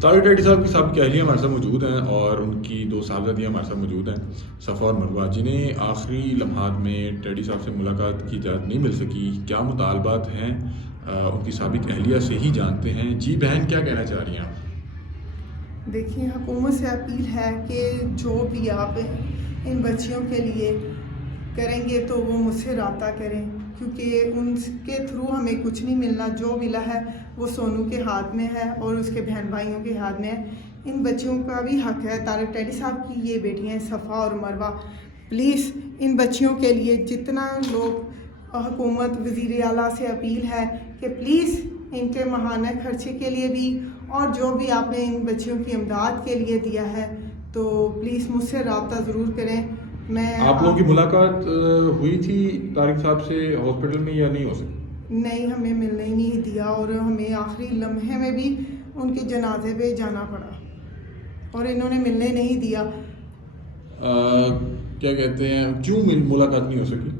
Tariq teddy صاحب کی سابق اہلیہ ہمارے ساتھ موجود ہیں اور ان کی دو صاحبزادیاں ہمارے ساتھ موجود ہیں، صفا اور مروہ، جنہیں آخری لمحات میں ٹیڈی صاحب سے ملاقات کی اجازت نہیں مل سکی۔ کیا مطالبات ہیں ان کی سابق اہلیہ سے ہی جانتے ہیں۔ جی بہن، کیا کہنا چاہ رہی ہیں آپ؟ دیکھیے، حکومت سے اپیل ہے کہ جو بھی آپ ان بچیوں کے لیے کریں گے تو وہ مجھ سے رابطہ کریں، کیونکہ ان کے تھرو ہمیں کچھ نہیں ملنا۔ جو ملا ہے وہ سونو کے ہاتھ میں ہے اور اس کے بہن بھائیوں کے ہاتھ میں ہے۔ ان بچیوں کا بھی حق ہے۔ طارق ٹیڈی صاحب کی یہ بیٹیاں ہیں صفا اور مروہ، پلیز ان بچیوں کے لیے جتنا لوگ، حکومت وزیر اعلیٰ سے اپیل ہے کہ پلیز ان کے ماہانہ خرچے کے لیے بھی، اور جو بھی آپ نے ان بچیوں کی امداد کے لیے دیا ہے تو پلیز مجھ سے رابطہ ضرور کریں۔ آپ لوگوں کی ملاقات ہوئی تھی طارق صاحب سے ہاسپٹل میں یا نہیں ہو سکی؟ نہیں، ہمیں ملنے ہی نہیں دیا اور ہمیں آخری لمحے میں بھی ان کے جنازے پہ جانا پڑا اور انہوں نے ملنے نہیں دیا۔ کیا کہتے ہیں، کیوں ملاقات نہیں ہو سکی؟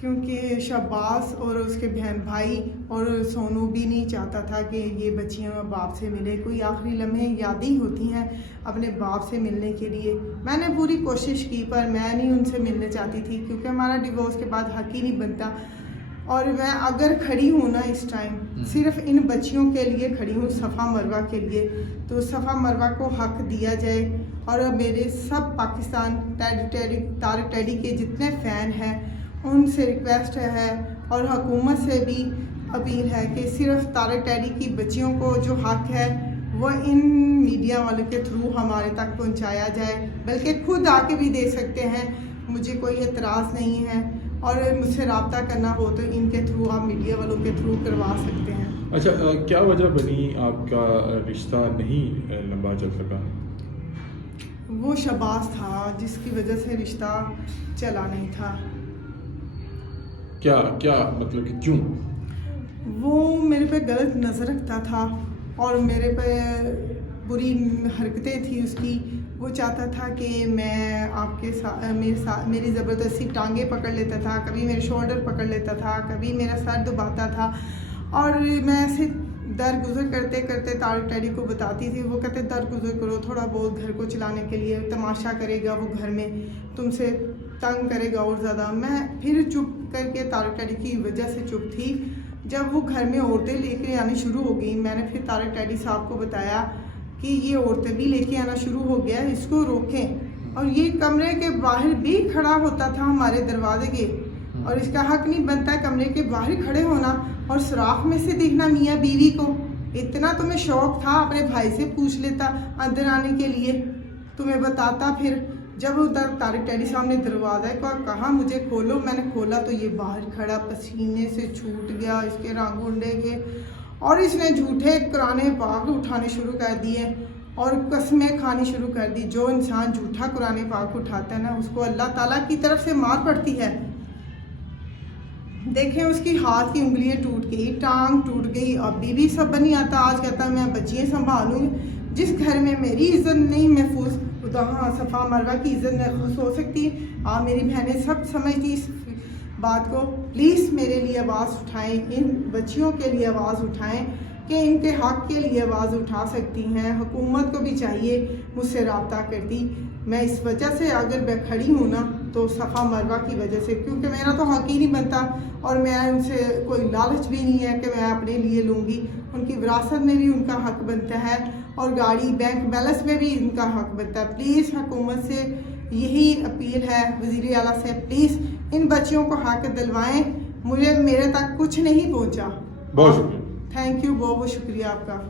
کیونکہ شہباز اور اس کے بہن بھائی اور سونو بھی نہیں چاہتا تھا کہ یہ بچیاں باپ سے ملے۔ کوئی آخری لمحے یادیں ہوتی ہیں اپنے باپ سے ملنے کے لیے۔ میں نے پوری کوشش کی پر میں نہیں ان سے ملنے چاہتی تھی، کیونکہ ہمارا ڈیورس کے بعد حق ہی نہیں بنتا۔ اور میں اگر کھڑی ہوں نا اس ٹائم صرف ان بچیوں کے لیے کھڑی ہوں، صفا مروہ کے لیے، تو صفا مروہ کو حق دیا جائے۔ اور میرے سب پاکستان طارق ٹیڈی کے جتنے فین ہیں ان سے ریکویسٹ ہے اور حکومت سے بھی اپیل ہے کہ صرف طارق ٹیڈی کی بچیوں کو جو حق ہے وہ ان میڈیا والوں کے تھرو ہمارے تک پہنچایا جائے، بلکہ خود آ کے بھی دے سکتے ہیں، مجھے کوئی اعتراض نہیں ہے۔ اور مجھ سے رابطہ کرنا ہو تو ان کے تھرو، آپ میڈیا والوں کے تھرو کروا سکتے ہیں۔ اچھا، کیا وجہ بنی آپ کا رشتہ نہیں لمبا چل سکا؟ وہ شہباز تھا جس کی وجہ سے رشتہ چلا نہیں تھا۔ کیا مطلب کہ کیوں؟ وہ میرے پہ غلط نظر رکھتا تھا اور میرے پہ بری حرکتیں تھی اس کی۔ وہ چاہتا تھا کہ میں آپ کے ساتھ، میری زبردستی ٹانگیں پکڑ لیتا تھا، کبھی میرے شولڈر پکڑ لیتا تھا، کبھی میرا سر دباتا تھا، اور میں ایسے درگزر کرتے کرتے طارق ٹیڈی کو بتاتی تھی۔ وہ کہتے درگزر کرو، تھوڑا بہت گھر کو چلانے کے لیے، تماشا کرے گا وہ گھر میں، تم سے تنگ کرے گا اور زیادہ۔ میں پھر چپ کر کے، طارق ٹیڈی کی وجہ سے چپ تھی۔ جب وہ گھر میں عورتیں لے کے آنی شروع ہو گئی، میں نے پھر طارق ٹیڈی صاحب کو بتایا کہ یہ عورتیں بھی لے کے آنا شروع ہو گیا، اس کو روکیں۔ اور یہ کمرے کے باہر بھی کھڑا ہوتا تھا ہمارے دروازے کے، اور اس کا حق نہیں بنتا کمرے کے باہر کھڑے ہونا اور سوراخ میں سے دیکھنا میاں بیوی کو۔ اتنا تمہیں شوق تھا اپنے بھائی سے پوچھ لیتا اندر آنے کے لیے، تمہیں بتاتا۔ پھر جب ادھر طارق ٹیڈی صاحب نے دروازہ کو کہا مجھے کھولو، میں نے کھولا تو یہ باہر کھڑا پسینے سے چھوٹ گیا، اس کے رنگ اڑے گئے، اور اس نے جھوٹے قرآن پاک اٹھانے شروع کر دیے اور قسمیں کھانی شروع کر دی۔ جو انسان جھوٹا قرآن پاک اٹھاتا ہے نا، اس کو اللہ تعالیٰ کی طرف سے مار پڑتی ہے۔ دیکھیں، اس کی ہاتھ کی انگلیاں ٹوٹ گئی، ٹانگ ٹوٹ گئی، ابھی بھی سب نہیں آتا۔ آج کہتا میں بچیاں سنبھالوں، جس گھر میں میری عزت نہیں محفوظ، وہاں صفا مروہ کی عزت محفوظ ہو سکتی ہے۔ آپ میری بہنیں سب سمجھتی اس بات کو۔ پلیز میرے لیے آواز اٹھائیں، ان بچیوں کے لیے آواز اٹھائیں کہ ان کے حق کے لیے آواز اٹھا سکتی ہیں۔ حکومت کو بھی چاہیے مجھ سے رابطہ کرتی۔ میں اس وجہ سے اگر میں کھڑی ہوں نا تو صفا مروہ کی وجہ سے، کیونکہ میرا تو حق ہی نہیں بنتا اور میں ان سے کوئی لالچ بھی نہیں ہے کہ میں اپنے لیے لوں گی۔ ان کی وراثت میں بھی ان کا حق بنتا ہے اور گاڑی بینک بیلنس میں بھی ان کا حق بنتا ہے۔ پلیز حکومت سے یہی اپیل ہے، وزیر اعلیٰ سے، پلیز ان بچیوں کو حق دلوائیں۔ میرے تک کچھ نہیں پہنچا۔ بہت شکریہ، تھینک یو، بہت بہت شکریہ آپ کا۔